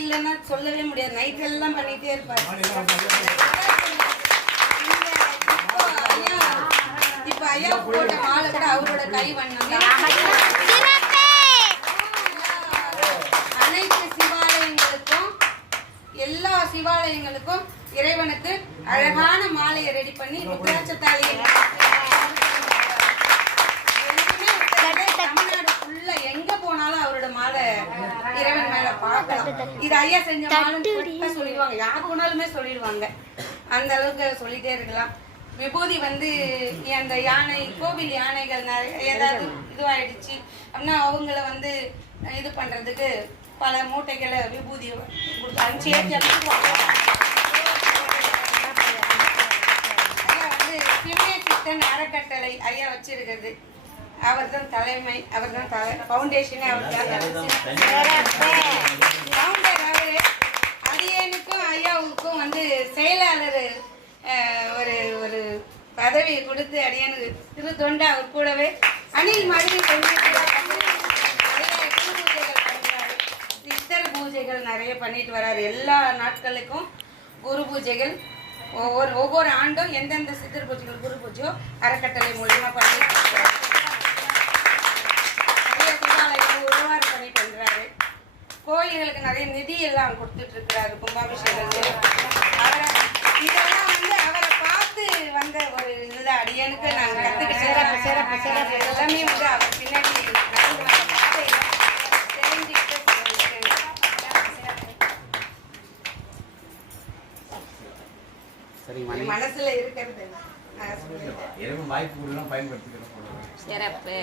இல்லைன்னா சொல்லவே முடியாது. நைட் எல்லாம் பண்ணிட்டே இருப்பாரு. இப்ப ஐயா போட்ட மாலை கூட அவரோட கை வண்ணம். அனைத்து சிவாலயங்களுக்கும் எல்லா சிவாலயங்களுக்கும் இறைவனுக்கு அழகான மாலையை ரெடி பண்ணி ருத்ராட்ச தாலியை தமிழ்நாடு ஃபுல்லா எங்க போனாலும் அவரோட மாலை இறைவன் மேல பார்க்கலாம். இது ஐயா செஞ்ச மாலை சொல்லிடுவாங்க, யார் போனாலுமே சொல்லிடுவாங்க. அந்த அளவுக்கு சொல்லிட்டே இருக்கலாம். விபூதி வந்து அந்த யானை கோவில் யானைகள் ஏதாவது இதுவாயிடுச்சு அப்படின்னா அவங்கள வந்து இது பண்றதுக்கு பல மூட்டைகளை விபூதி அனுப்பிச்சு வந்து சிவனே சித்தன் அறக்கட்டளை ஐயா வச்சிருக்கிறது. அவர் தான் தலைமை, அவர் தான் ஃபவுண்டேஷனே அவர் ஃபவுண்டர். அவரு அடியனுக்கும் ஐயாவுக்கும் வந்து செயலாளர் ஒரு ஒரு பதவி கொடுத்து அடியனுக்கு திரு தொண்டை அவர் கூடவே அணில் மாதிரி சித்தர் பூஜைகள் நிறைய பண்ணிட்டு வர்றாரு. எல்லா நாட்களுக்கும் குரு பூஜைகள் ஒவ்வொரு ஆண்டும் எந்தெந்த சித்தர் பூஜைகள் குரு பூஜையோ அறக்கட்டளை மூலியமா பண்ணிட்டு இருக்கிறாரு. நிறைய சிவாலயம் உருவாறு பண்ணிட்டு வந்துறாரு. கோயில்களுக்கு நிறைய நிதி எல்லாம் கொடுத்துட்டு இருக்கிறாரு. கும்பாபிஷேகத்துக்கு இதெல்லாம் வந்து அவரை பார்த்து வந்த ஒரு இதுதான் அடியனுக்கு நாங்கள் கற்றுக்கிட்டு எல்லாமே வந்து அவர் பின்னாடி தெரிஞ்சுக்கிட்டு மனசுல இருக்கிறது வாய்ப்பு பயன்படுத்திக்கிறோம். சிறப்பு.